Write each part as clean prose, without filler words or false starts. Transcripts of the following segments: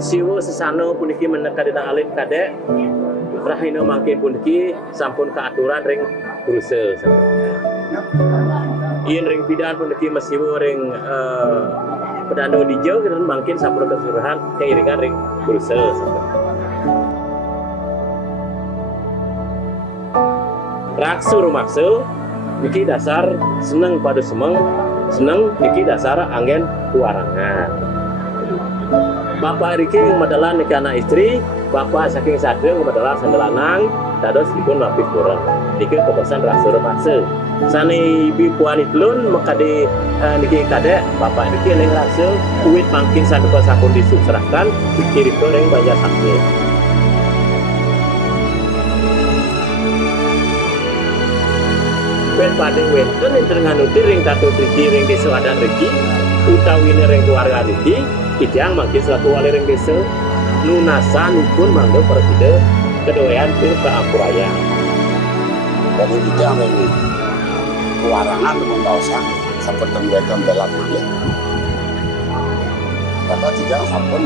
Siwo sesano puniki menekadina alim kadek rahina mangke puniki sampun keaturan ring Brusel. Yen ring pidan puniki mesiwo ring pedano dijau dan mungkin sampun keseluruhan keiringan ring Brusel. Raksur maksud niki dasar seneng pada semeng, seneng niki dasar angin kuarangan. Bapak Riki yang madalah niki anak istri, bapak saking sadeng madalah sandelanang, dados dipun lapis kurang. Niki kepesan raksur maksud. Sani ibu puan itlun makade niki kadek bapak Riki yang raksur kuit mangkin sadepa sampun disubserahkan kiri goreng banyak sampai. Ben pading wenten enten nganuti ring tato triki ring desa adan riki utawine ring keluarga riki kijang mangkin selaku wali ring desa nunasan pun mangga presiden kedoyan pil keampuraya. Jadi kijang ring keluarangan dengan kawasan seperti mereka belat malih. Kata kijang sampun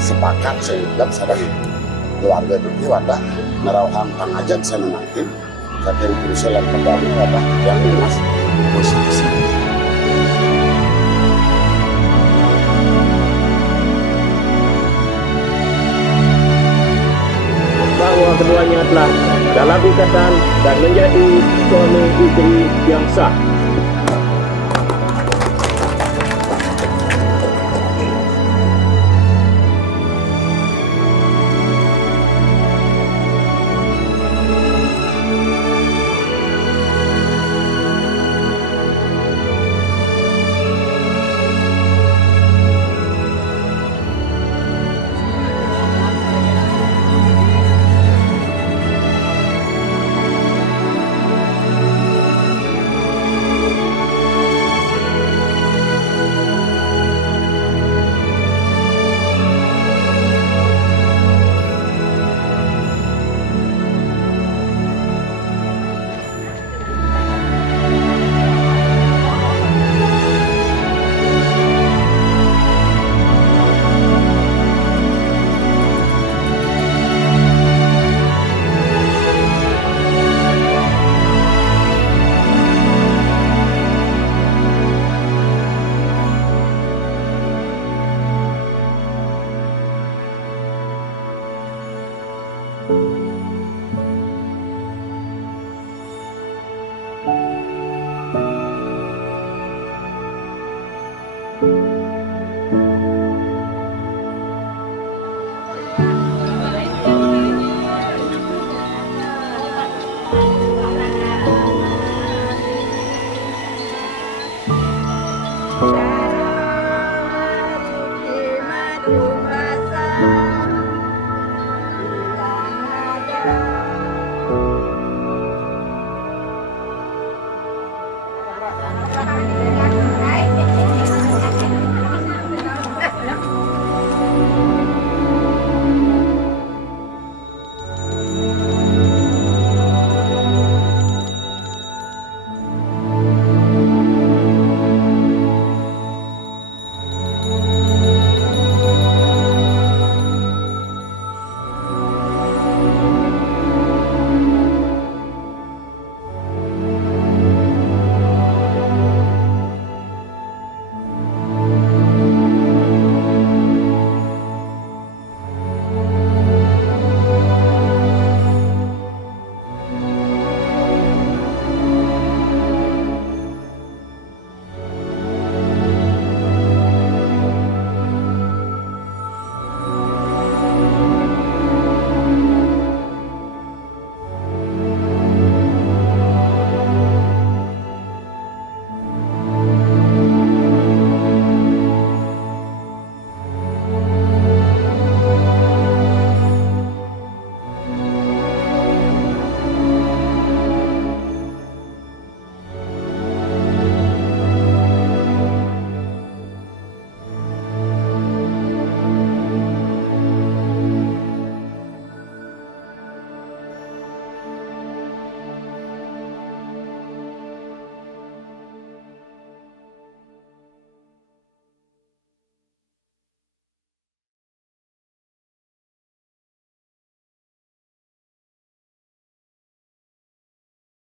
sepakat sehingga sadar keluarga riki wadah merawang pangajan senenangkin kakek Brusel kembali wadah yang mas posisi. Bahwa keduanya telah dalam ikatan dan menjadi suami istri yang sah.